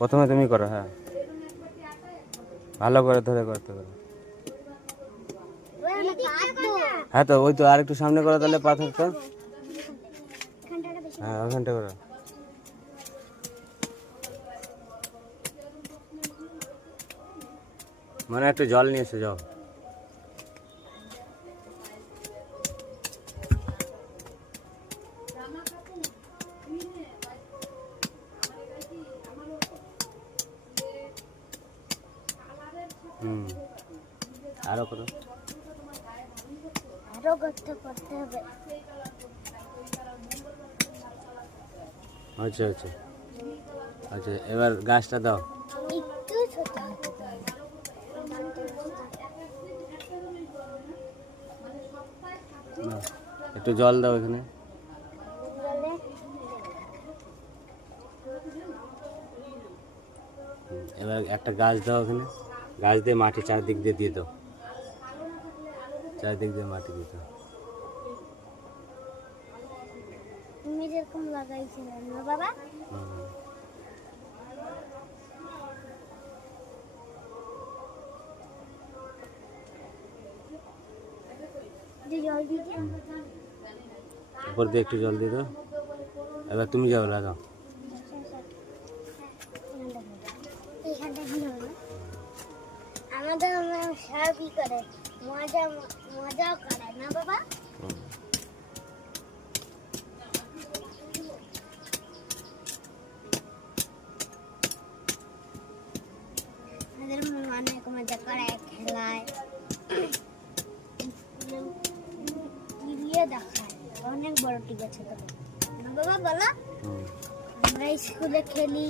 প্রথমে তুমি করো, হ্যাঁ ভালো করে ধরে করতে করো। হ্যাঁ তো ওই তো আর একটু সামনে করো তাহলে পাথরটা। হ্যাঁ ওখানটা করো। মানে একটু জল নিয়ে এসে যাও। আরো করো, আরো করতে হবে। আচ্ছা আচ্ছা আচ্ছা, এবার গাছটা দাও। একটু ছোট হতে হবে। নাও, একটু জল দাও এখানে। এবার একটা গাছ দাও এখানে, গাছ দিয়ে মাটি চারদিক দিয়ে দিয়ে দাও, চারদিক দিয়ে মাটি দিয়ে দাও। তুমি যেরকম লাগাইছিলে না বাবা? জল দিতে উপর দিয়ে একটু জল দিয়ে দাও। এবার তুমি যাও, লাগাও। আমাদের সবই করে, মজাও করে না বাবা? আমাদের অনেক মজা করে, খেলায়, টিভিও দেখায়, অনেক বড় টিভি আছে তো না বাবা বলো? আমরা স্কুলে খেলি।